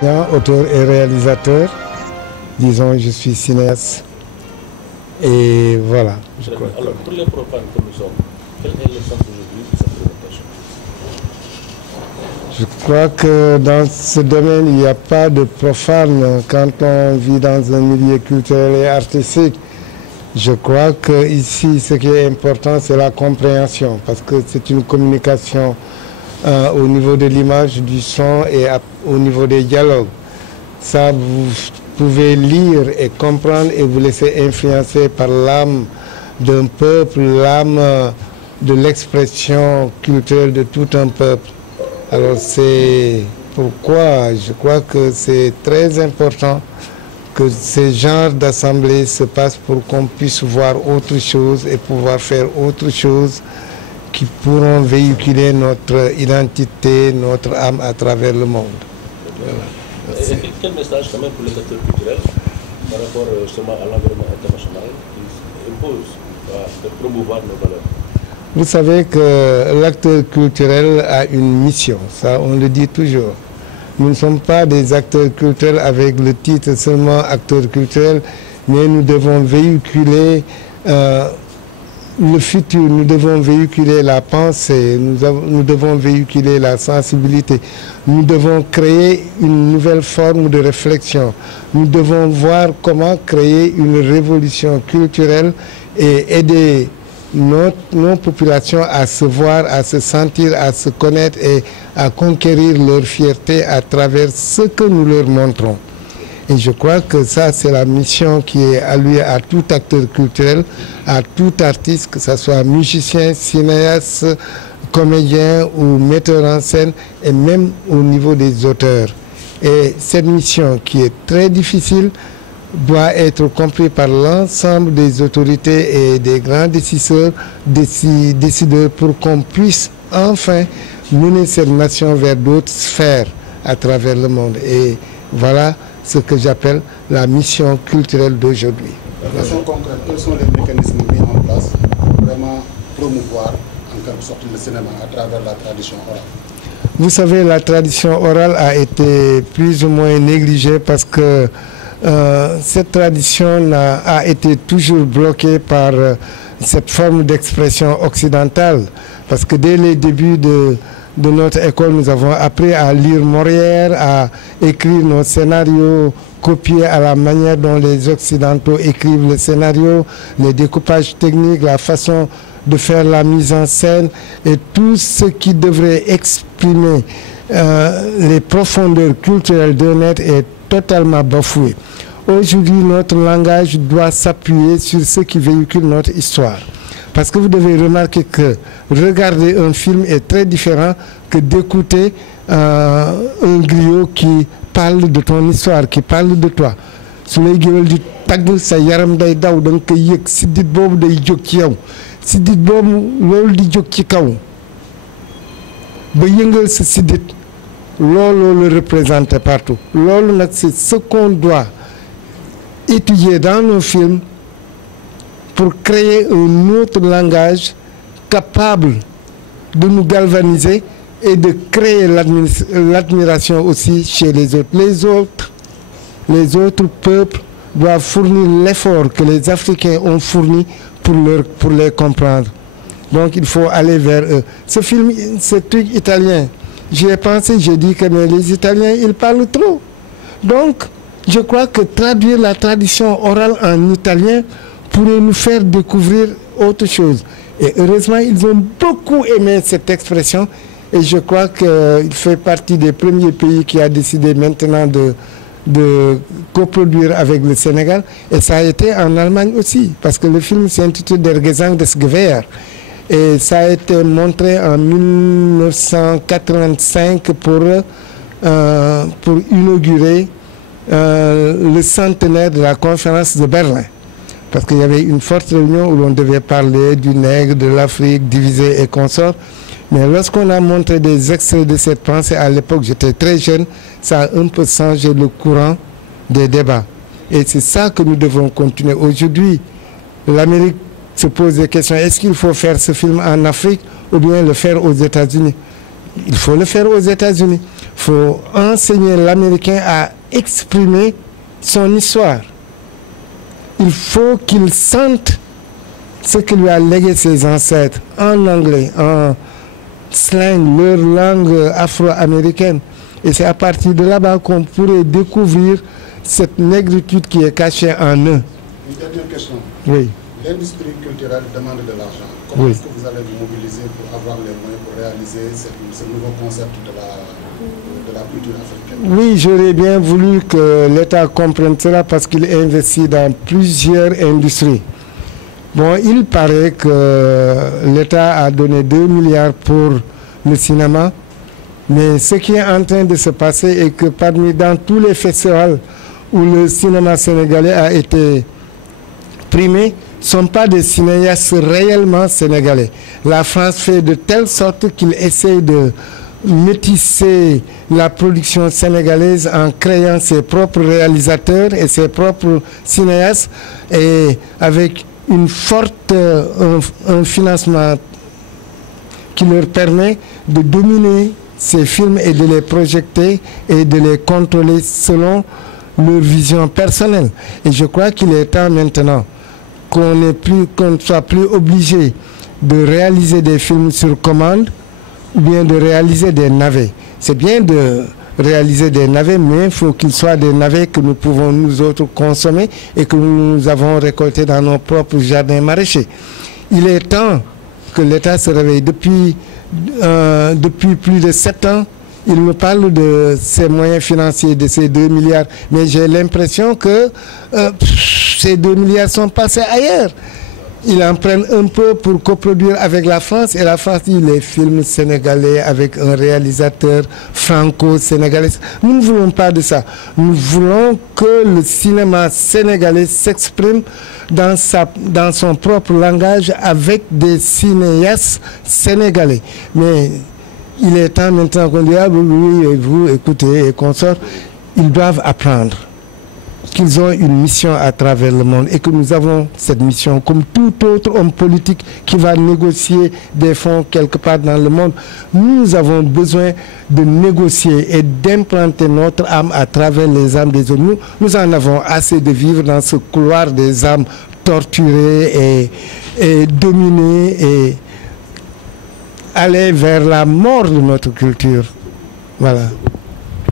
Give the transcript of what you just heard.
Auteur et réalisateur, disons je suis cinéaste et voilà. Alors pour les profanes que nous sommes, quel est le sens aujourd'hui de cette présentation? Je crois que dans ce domaine il n'y a pas de profane quand on vit dans un milieu culturel et artistique. Je crois que ici ce qui est important c'est la compréhension parce que c'est une communication au niveau de l'image, du son et au niveau des dialogues. Ça, vous pouvez lire et comprendre et vous laisser influencer par l'âme d'un peuple, l'âme de l'expression culturelle de tout un peuple. Alors c'est pourquoi je crois que c'est très important que ces genres d'assemblées se passent pour qu'on puisse voir autre chose et pouvoir faire autre chose qui pourront véhiculer notre identité, notre âme à travers le monde. Voilà. Et quel message quand même pour les acteurs culturels par rapport justement à l'environnement international qui impose de promouvoir nos valeurs? Vous savez que l'acteur culturel a une mission, ça on le dit toujours. Nous ne sommes pas des acteurs culturels avec le titre seulement acteurs culturels, mais nous devons véhiculer le futur, nous devons véhiculer la pensée, nous devons véhiculer la sensibilité, nous devons créer une nouvelle forme de réflexion, nous devons voir comment créer une révolution culturelle et aider nos populations à se voir, à se sentir, à se connaître et à conquérir leur fierté à travers ce que nous leur montrons. Et je crois que ça, c'est la mission qui est allouée à tout acteur culturel, à tout artiste, que ce soit musicien, cinéaste, comédien ou metteur en scène, et même au niveau des auteurs. Et cette mission, qui est très difficile, doit être comprise par l'ensemble des autorités et des grands décideurs pour qu'on puisse enfin mener cette nation vers d'autres sphères à travers le monde. Et voilà ce que j'appelle la mission culturelle d'aujourd'hui. De façon concrète, quels sont les mécanismes mis en place pour vraiment promouvoir en quelque sorte le cinéma à travers la tradition orale? Vous savez, la tradition orale a été plus ou moins négligée parce que cette tradition a été toujours bloquée par cette forme d'expression occidentale. Parce que dès les débuts de notre école, nous avons appris à lire Molière, à écrire nos scénarios, copier à la manière dont les Occidentaux écrivent le scénario, les découpages techniques, la façon de faire la mise en scène et tout ce qui devrait exprimer les profondeurs culturelles d'un être est totalement bafoué. Aujourd'hui, notre langage doit s'appuyer sur ce qui véhicule notre histoire. Parce que vous devez remarquer que regarder un film est très différent que d'écouter un griot qui parle de ton histoire, qui parle de toi. Su lay géwél di tagg sa yaram day daw da nga koy yëg siddit boobu day jóg ci yow siddit boobu loolu di jóg ci kaw ba yëngal sa siddit loolu le représente partout. Loolu nag c'est ce qu'on doit étudier dans nos films pour créer un autre langage capable de nous galvaniser et de créer l'admiration aussi chez les autres. Les autres peuples doivent fournir l'effort que les Africains ont fourni pour les comprendre. Donc il faut aller vers eux. Ce film, ce truc italien, j'y ai pensé, j'ai dit que mais les Italiens, ils parlent trop. Donc, je crois que traduire la tradition orale en italien pourrait nous faire découvrir autre chose. Et heureusement, ils ont beaucoup aimé cette expression. Et je crois qu'il fait partie des premiers pays qui a décidé maintenant de coproduire avec le Sénégal. Et ça a été en Allemagne aussi, parce que le film s'intitule Der Gesang des Gewehr. Et ça a été montré en 1985 pour inaugurer le centenaire de la conférence de Berlin. Parce qu'il y avait une forte réunion où l'on devait parler du nègre, de l'Afrique divisée et consort. Mais lorsqu'on a montré des extraits de cette pensée, à l'époque j'étais très jeune, ça a un peu changé le courant des débats. Et c'est ça que nous devons continuer. Aujourd'hui, l'Amérique se pose des questions. Est-ce qu'il faut faire ce film en Afrique ou bien le faire aux États-Unis? Il faut le faire aux États-Unis. Il faut enseigner l'Américain à exprimer son histoire. Il faut qu'il sente ce que lui a légué ses ancêtres en anglais, en slang, leur langue afro-américaine. Et c'est à partir de là-bas qu'on pourrait découvrir cette négritude qui est cachée en eux. Une dernière question. Oui. L'industrie culturelle demande de l'argent. Comment Oui. est-ce que vous allez vous mobiliser pour avoir les moyens pour réaliser ce nouveau concept de la culture africaine? Oui, j'aurais bien voulu que l'État comprenne cela parce qu'il investit dans plusieurs industries. Bon, il paraît que l'État a donné 2 milliards pour le cinéma, mais ce qui est en train de se passer est que dans tous les festivals où le cinéma sénégalais a été primé, ne sont pas des cinéastes réellement sénégalais. La France fait de telle sorte qu'il essaye de métisser la production sénégalaise en créant ses propres réalisateurs et ses propres cinéastes, et avec un financement qui leur permet de dominer ces films et de les projeter et de les contrôler selon leur vision personnelle. Et je crois qu'il est temps maintenant qu'on ne soit plus obligé de réaliser des films sur commande ou bien de réaliser des navets. C'est bien de réaliser des navets, mais il faut qu'ils soient des navets que nous pouvons nous autres consommer et que nous avons récoltés dans nos propres jardins maraîchers. Il est temps que l'État se réveille. Depuis plus de 7 ans, il me parle de ces moyens financiers, de ces 2 milliards, mais j'ai l'impression que ces 2 milliards sont passés ailleurs. Ils en prennent un peu pour coproduire avec la France, et la France dit les films sénégalais avec un réalisateur franco-sénégalais. Nous ne voulons pas de ça. Nous voulons que le cinéma sénégalais s'exprime dans son propre langage avec des cinéastes sénégalais. Mais il est temps maintenant qu'on dise, ah oui, vous écoutez et consorts, ils doivent apprendre qu'ils ont une mission à travers le monde et que nous avons cette mission comme tout autre homme politique qui va négocier des fonds quelque part dans le monde. Nous avons besoin de négocier et d'implanter notre âme à travers les âmes des autres. Nous en avons assez de vivre dans ce couloir des âmes torturées et dominées et aller vers la mort de notre culture. Voilà.